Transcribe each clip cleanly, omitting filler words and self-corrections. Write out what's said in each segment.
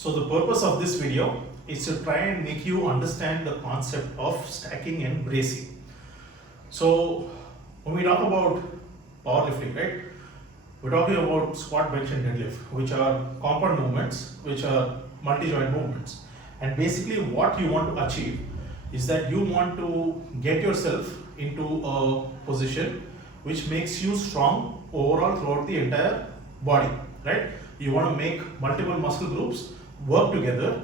So the purpose of this video is to try and make you understand the concept of stacking and bracing. So when we talk about powerlifting, right, we're talking about squat, bench and deadlift, which are compound movements, which are multi-joint movements. And basically what you want to achieve is that you want to get yourself into a position which makes you strong overall throughout the entire body, right? You want to make multiple muscle groups work together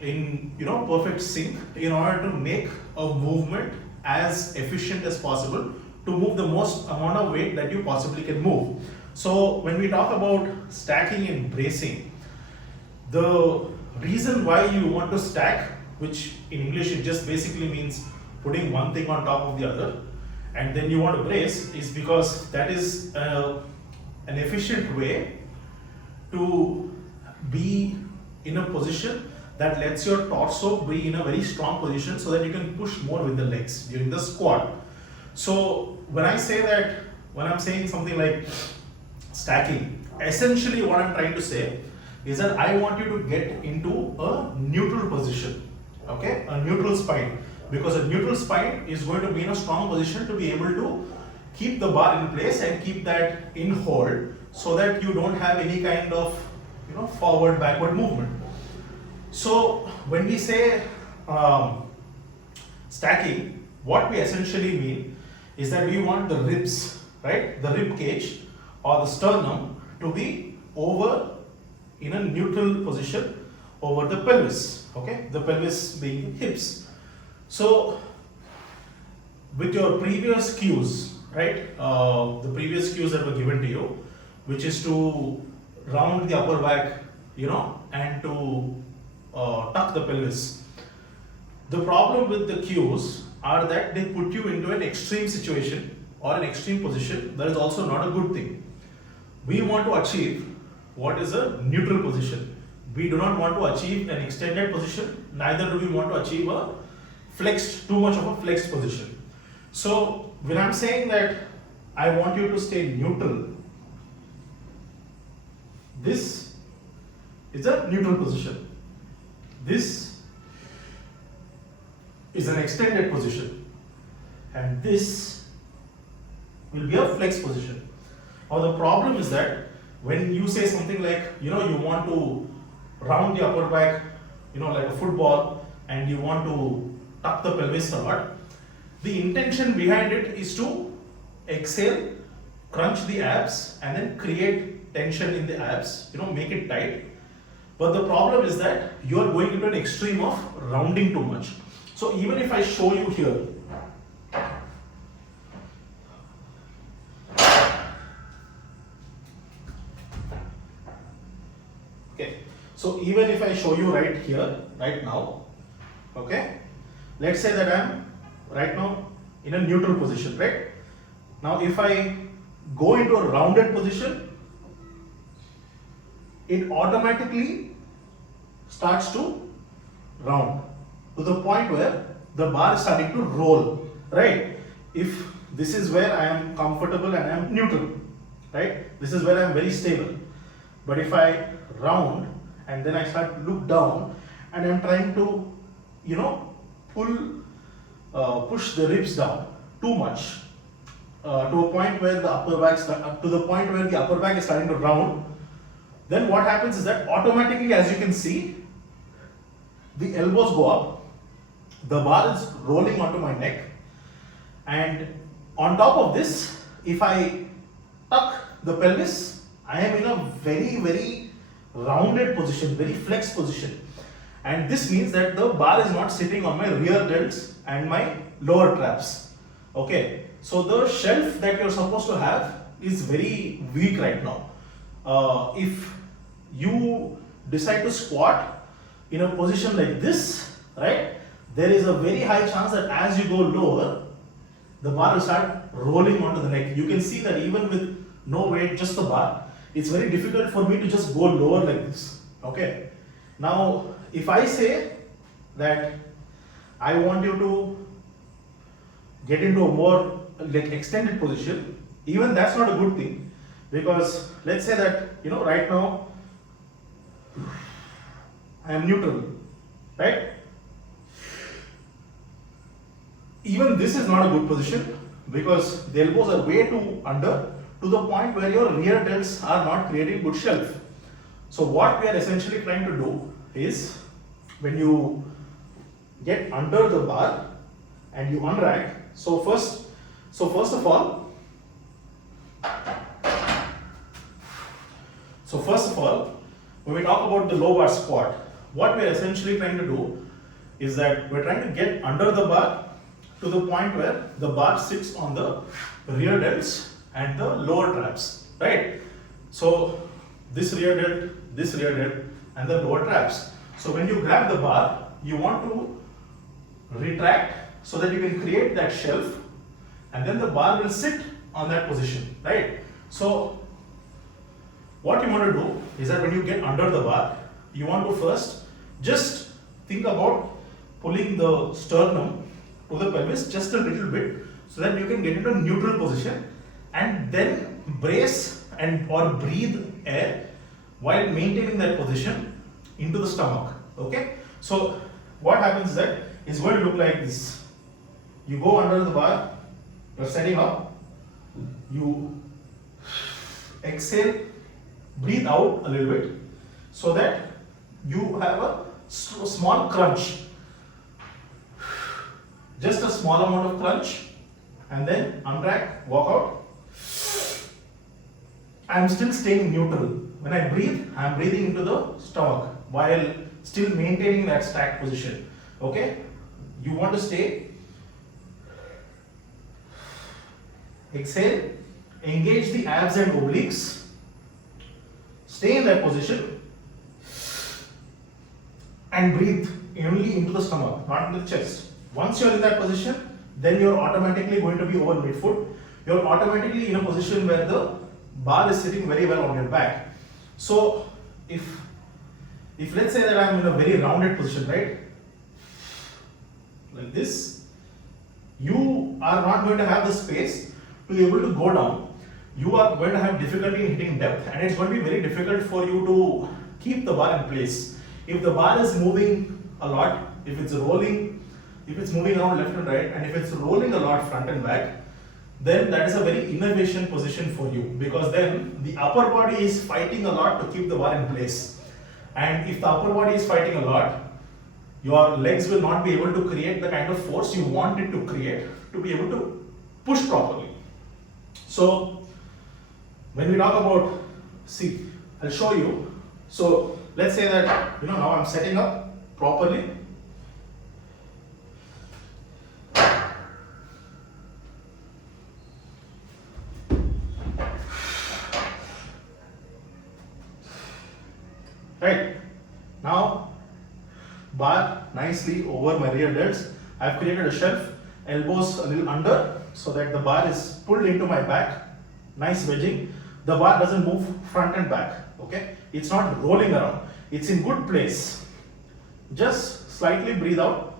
in perfect sync in order to make a movement as efficient as possible to move the most amount of weight that you possibly can move. So when we talk about stacking and bracing, the reason why you want to stack, which in English it just basically means putting one thing on top of the other, and then you want to brace, is because that is an efficient way to be in a position that lets your torso be in a very strong position so that you can push more with the legs during the squat. So when I'm saying something like stacking, essentially what I'm trying to say is that I want you to get into a neutral position, okay, a neutral spine, because a neutral spine is going to be in a strong position to be able to keep the bar in place and keep that in hold so that you don't have any kind of forward backward movement. So when we say stacking, what we essentially mean is that we want the ribs, right, the rib cage or the sternum to be over in a neutral position over the pelvis, okay, the pelvis being hips. So with your previous cues, right, the previous cues that were given to you, which is to round the upper back, and to tuck the pelvis. The problem with the cues are that they put you into an extreme situation or an extreme position. That is also not a good thing. We want to achieve what is a neutral position. We do not want to achieve an extended position, neither do we want to achieve a too much of a flexed position. So when I'm saying that I want you to stay neutral, this is a neutral position. This is an extended position, and this will be a flex position. Now the problem is that when you say something like, you want to round the upper back, like a football, and you want to tuck the pelvis a lot, the intention behind it is to exhale, crunch the abs, and then create tension in the abs, make it tight. But the problem is that you are going into an extreme of rounding too much. So even if I show you here, okay, so even if I show you right here, right now, okay, let's say that I'm right now in a neutral position, right? Now if I go into a rounded position, it automatically starts to round to the point where the bar is starting to roll, right? If this is where I am comfortable and I am neutral, right? This is where I am very stable. But if I round and then I start to look down and I am trying to, push the ribs down too much to a point where the upper back is starting to round, then what happens is that automatically, as you can see, the elbows go up, the bar is rolling onto my neck, and on top of this, if I tuck the pelvis, I am in a very, very rounded position, very flexed position. And this means that the bar is not sitting on my rear delts and my lower traps. Okay, so the shelf that you're supposed to have is very weak right now. If you decide to squat in a position like this, right, there is a very high chance that as you go lower, the bar will start rolling onto the neck. You can see that even with no weight, just the bar, it's very difficult for me to just go lower like this. Okay, now if I say that I want you to get into a more extended position, even that's not a good thing, because let's say that right now I am neutral, right? Even this is not a good position because the elbows are way too under to the point where your rear delts are not creating good shelf. So what we are essentially trying to do is when you get under the bar and you unrack. So first of all, when we talk about the low bar squat, what we are essentially trying to do is that we're trying to get under the bar to the point where the bar sits on the rear delts and the lower traps, right? So this rear delt and the lower traps. So when you grab the bar, you want to retract so that you can create that shelf and then the bar will sit on that position, right? So what you want to do is that when you get under the bar, you want to first just think about pulling the sternum to the pelvis just a little bit so that you can get into a neutral position and then brace and or breathe air while maintaining that position into the stomach. Okay, so what happens is that it's going to look like this. You go under the bar, you're setting up, you exhale, breathe out a little bit so that you have a small crunch, just a small amount of crunch, and then unrack, walk out. I am still staying neutral. When I breathe, I am breathing into the stomach while still maintaining that stacked position. Okay, you want to stay, exhale, engage the abs and obliques, stay in that position and breathe only into the stomach, not into the chest. Once you're in that position, then you're automatically going to be over midfoot. You're automatically in a position where the bar is sitting very well on your back. So if let's say that I'm in a very rounded position, right, like this, you are not going to have the space to be able to go down. You are going to have difficulty in hitting depth and it's going to be very difficult for you to keep the bar in place. If the bar is moving a lot, if it's rolling, if it's moving around left and right, and if it's rolling a lot front and back, then that is a very innovation position for you, because then the upper body is fighting a lot to keep the bar in place. And if the upper body is fighting a lot, your legs will not be able to create the kind of force you want it to create to be able to push properly. So when we talk about, see, I'll show you. So let's say that, now I'm setting up properly. Right, now bar nicely over my rear delts. I've created a shelf, elbows a little under so that the bar is pulled into my back, nice wedging. The bar doesn't move front and back, okay? It's not rolling around, it's in good place. Just slightly breathe out.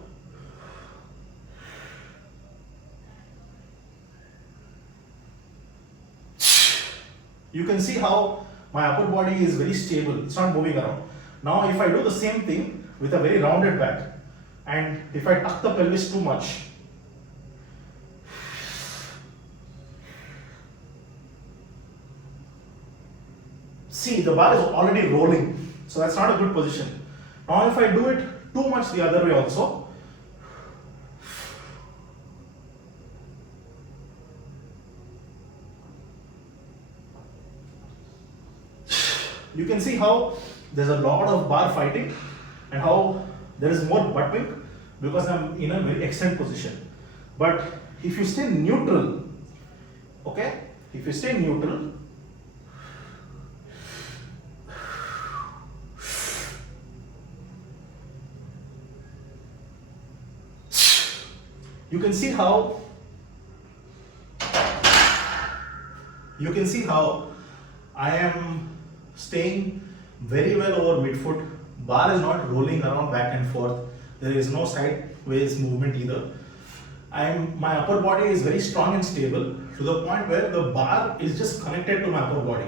You can see how my upper body is very stable, it's not moving around. Now if I do the same thing with a very rounded back, and if I tuck the pelvis too much, see, the bar is already rolling, so that's not a good position. Now if I do it too much the other way also, you can see how there's a lot of bar fighting and how there is more butt wink because I'm in a very extended position. But if you stay neutral, okay, if you stay neutral, you can see how I am staying very well over midfoot. Bar is not rolling around back and forth. There is no sideways movement either. My upper body is very strong and stable to the point where the bar is just connected to my upper body.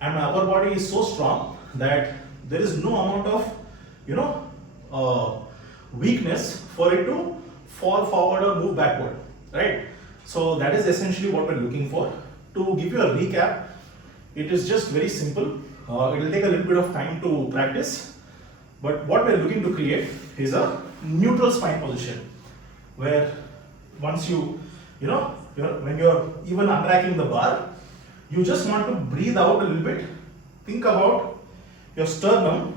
And my upper body is so strong that there is no amount of you know, weakness for it to fall forward or move backward, right? So that is essentially what we're looking for. To give you a recap, it is just very simple. It will take a little bit of time to practice, but what we're looking to create is a neutral spine position, where once when you're even unracking the bar, you just want to breathe out a little bit. Think about your sternum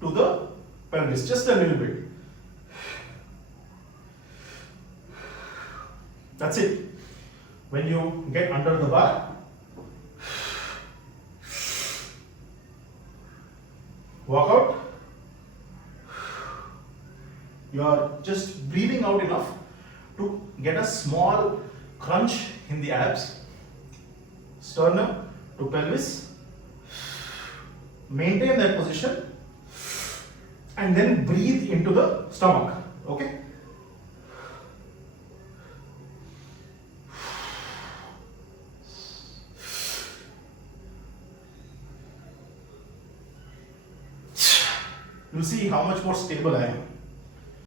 to the pelvis, just a little bit. That's it. When you get under the bar, walk out. You are just breathing out enough to get a small crunch in the abs, sternum to pelvis. Maintain that position and then breathe into the stomach. Okay? You'll see how much more stable I am.